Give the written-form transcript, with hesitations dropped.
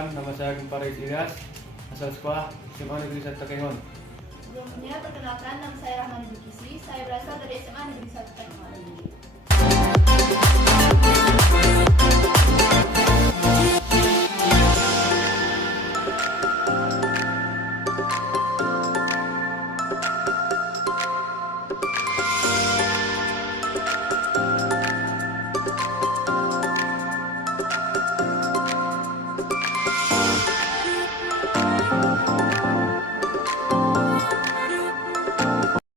Perkenalkan, nama saya Gempar Ilyas, asal sekolah SMA Negeri 1 Takengon. Sebelumnya, perkenalkan, nama saya Rahmani Bukisi. Saya berasal dari SMA Negeri 1 Takengon.